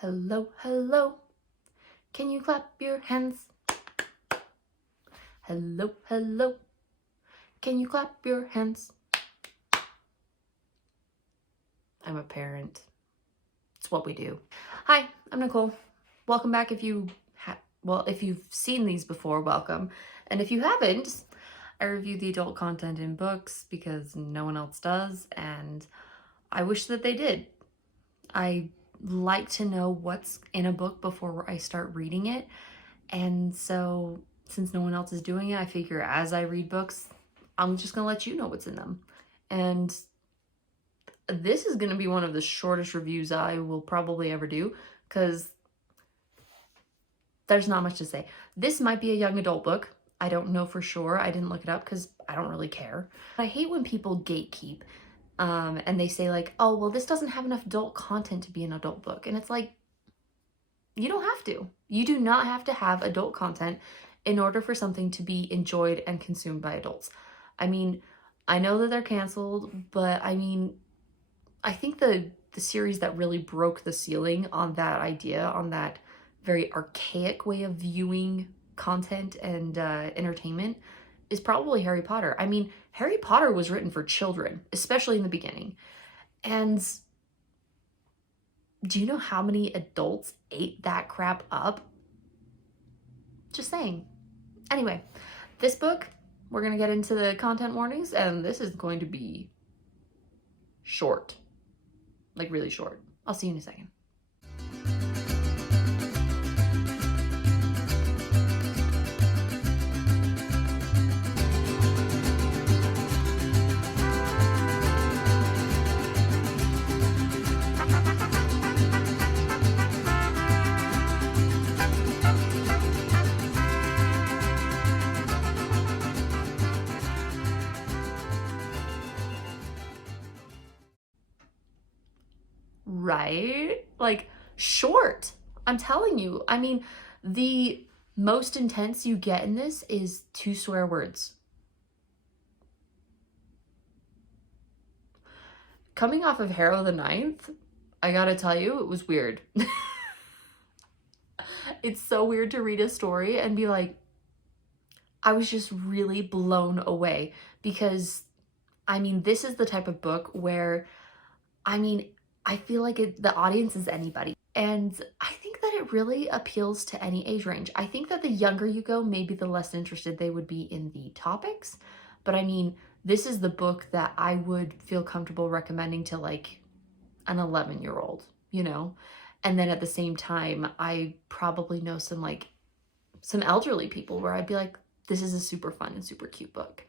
Hello, hello. Can you clap your hands? Hello, hello. Can you clap your hands? I'm a parent. It's what we do. Hi, I'm Nicole. Welcome back. If you've seen these before, welcome. And if you haven't, I review the adult content in books because no one else does, and I wish that they did. I like to know what's in a book before I start reading it. And so since no one else is doing it, I figure as I read books, I'm just gonna let you know what's in them. And this is gonna be one of the shortest reviews I will probably ever do because there's not much to say. This might be a young adult book. I don't know for sure. I didn't look it up because I don't really care. I hate when people gatekeep and they say like, oh, well, this doesn't have enough adult content to be an adult book. And it's like, you don't have to. You do not have to have adult content in order for something to be enjoyed and consumed by adults. I mean, I know that they're canceled, but I mean, I think the series that really broke the ceiling on that idea, on that very archaic way of viewing content and entertainment, is probably Harry Potter. I mean, Harry Potter was written for children, especially in the beginning. And do you know how many adults ate that crap up? Just saying. Anyway, this book, we're going to get into the content warnings, and this is going to be short. Like really short. I'll see you in a second. Right? Like, short. I'm telling you. I mean, the most intense you get in this is 2 swear words. Coming off of Harrow the Ninth, I gotta tell you, it was weird. It's so weird to read a story and be like, I was just really blown away because, I mean, this is the type of book where, I mean, I feel like the audience is anybody. And I think that it really appeals to any age range. I think that the younger you go, maybe the less interested they would be in the topics. But I mean, this is the book that I would feel comfortable recommending to like an 11-year-old, you know? And then at the same time, I probably know some elderly people where I'd be like, this is a super fun and super cute book.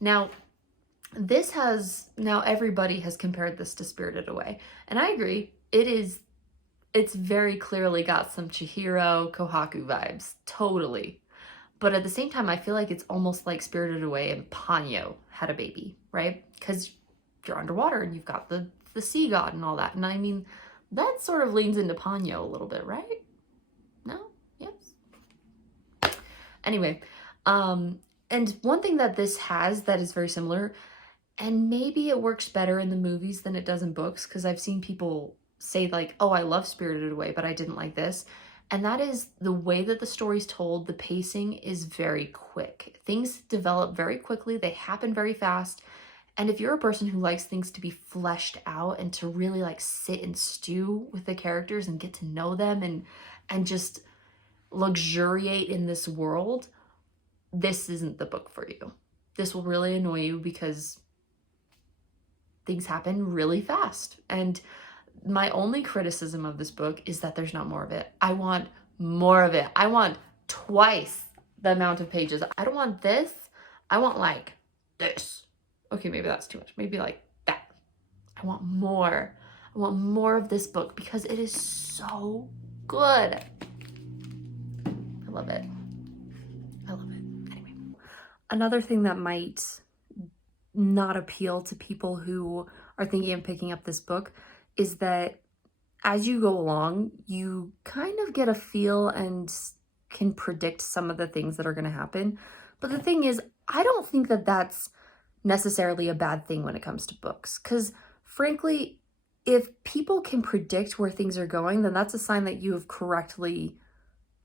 Now, everybody has compared this to Spirited Away. And I agree, it's very clearly got some Chihiro, Kohaku vibes, totally. But at the same time, I feel like it's almost like Spirited Away and Ponyo had a baby, right? Because you're underwater and you've got the sea god and all that. And I mean, that sort of leans into Ponyo a little bit, right? No? Yes? Anyway, and one thing that this has that is very similar, and maybe it works better in the movies than it does in books, because I've seen people say like, oh, I love Spirited Away, but I didn't like this. And that is the way that the story's told. The pacing is very quick. Things develop very quickly. They happen very fast. And if you're a person who likes things to be fleshed out and to really like sit and stew with the characters and get to know them and just luxuriate in this world, this isn't the book for you. This will really annoy you because things happen really fast. And my only criticism of this book is that there's not more of it. I want more of it. I want twice the amount of pages. I don't want this. I want like this. Okay, maybe that's too much. Maybe like that. I want more. I want more of this book because it is so good. I love it. I love it. Anyway, another thing that might not appeal to people who are thinking of picking up this book is that as you go along, you kind of get a feel and can predict some of the things that are going to happen. But the thing is, I don't think that that's necessarily a bad thing when it comes to books, because frankly, if people can predict where things are going, then that's a sign that you have correctly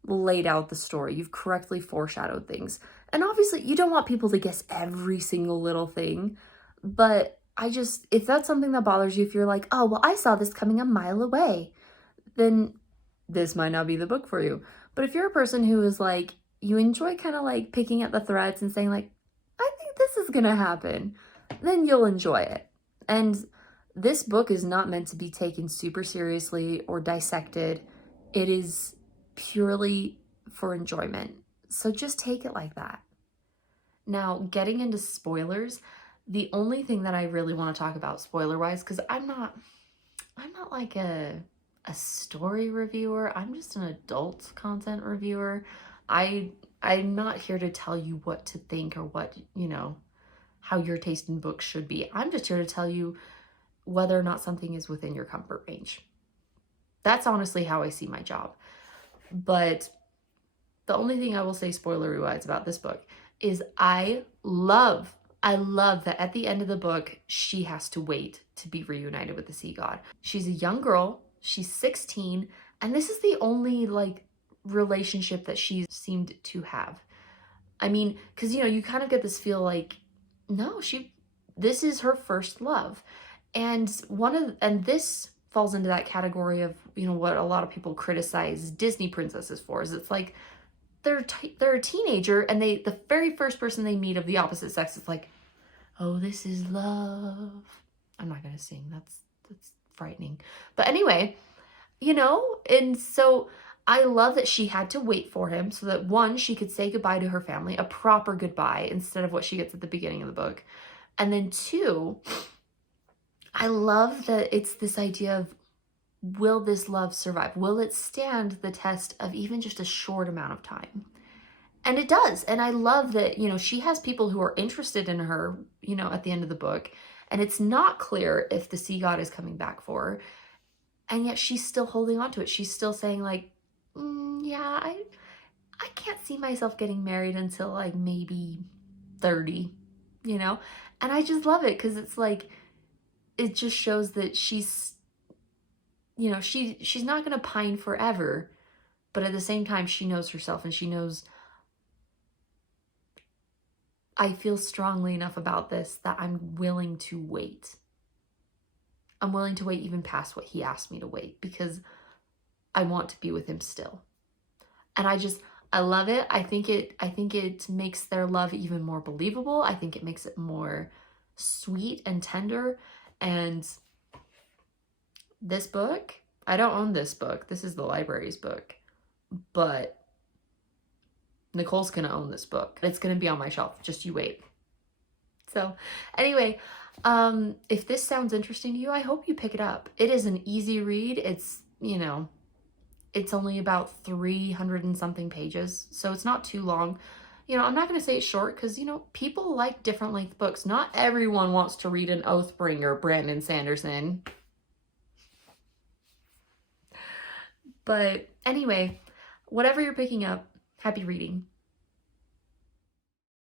laid out the story. You've correctly foreshadowed things. And obviously, you don't want people to guess every single little thing. But if that's something that bothers you, if you're like, oh, well, I saw this coming a mile away, then this might not be the book for you. But if you're a person who is like, you enjoy kind of like picking at the threads and saying like, I think this is going to happen, then you'll enjoy it. And this book is not meant to be taken super seriously or dissected. It is purely for enjoyment. So just take it like that. Now, getting into spoilers, the only thing that I really want to talk about spoiler-wise, because I'm not like a story reviewer. I'm just an adult content reviewer. I'm not here to tell you what to think or what, how your taste in books should be. I'm just here to tell you whether or not something is within your comfort range. That's honestly how I see my job. But the only thing I will say spoilery-wise about this book is I love that at the end of the book, she has to wait to be reunited with the sea god. She's a young girl, she's 16, and this is the only like relationship that she seemed to have. I mean, because you kind of get this feel like, no, this is her first love. And this falls into that category of, what a lot of people criticize Disney princesses for, is it's like they're a teenager and the very first person they meet of the opposite sex is like, oh, this is love. I'm not going to sing. That's frightening. But anyway, and so I love that she had to wait for him so that one, she could say goodbye to her family, a proper goodbye instead of what she gets at the beginning of the book. And then two, I love that it's this idea of, will this love survive? Will it stand the test of even just a short amount of time? And it does. And I love that, she has people who are interested in her, at the end of the book. And it's not clear if the sea god is coming back for her. And yet she's still holding on to it. She's still saying like, yeah, I can't see myself getting married until like maybe 30, And I just love it because it's like, it just shows that she's not going to pine forever, but at the same time, she knows herself and she knows, I feel strongly enough about this that I'm willing to wait. I'm willing to wait even past what he asked me to wait because I want to be with him still. And I love it. I think it makes their love even more believable. I think it makes it more sweet and tender. And this book, I don't own this book. This is the library's book. But Nicole's going to own this book. It's going to be on my shelf. Just you wait. So anyway, if this sounds interesting to you, I hope you pick it up. It is an easy read. It's, it's only about 300 and something pages. So it's not too long. I'm not going to say it's short because, people like different length books. Not everyone wants to read an Oathbringer, Brandon Sanderson. But anyway, whatever you're picking up, happy reading.